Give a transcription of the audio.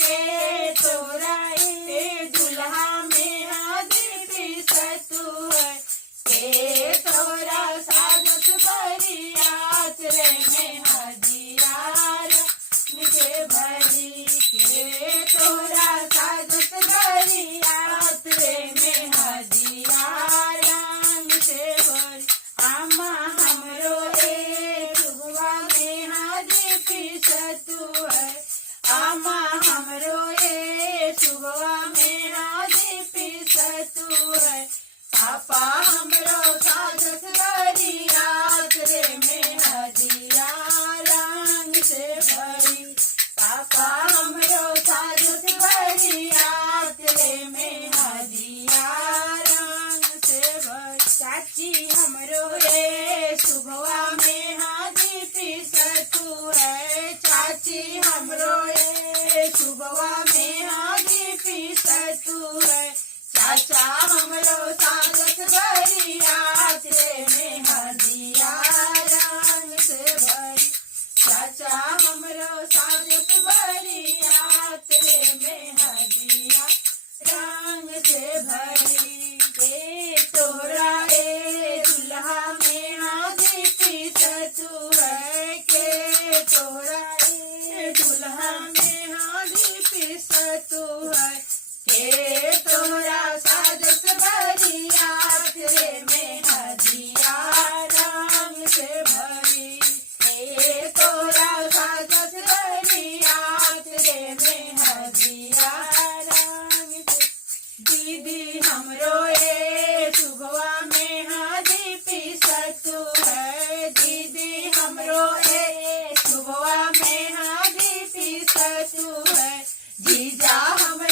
के तोरा ए दुल्हा में हादी पिसतु है के तोरा साजत बरियात रे में हदियार मुझे भरी के तोरा साजत बरियात रे में हदियार मुझे भरी आमा हमरो ए सुगवा में हादी पिसतु है आमा हमरो ए सुगवा में हादी पिसतु है पापा हमरो साजत बरियात रे में हदिया रंग से भरी पापा हमरो साजत बरियात रे में हदिया रंग से भरी चाची हमरो रे सुगवा में हादी पिसतु है चाची हमरो रे सुगवा में हादी पिसतु है चाचा हमरो साजत बरियात रे में हदिया रंग से भरी चाचा हमरो साजत बरियात रे में हदिया रंग से भरी के तोरा ए दुल्हा में हादी पिसतु है के तोरा ए दुल्हा में हादी पिसतु है के तोरा साजत बरियात रे में हदिया रंग से भरी के तोरा साजत बरियात रे में हदिया रंग से दीदी हमरो ए सुगवा में हादी पिसतु है दीदी हमरो ए सुगवा में हादी पिसतु है जीजा हम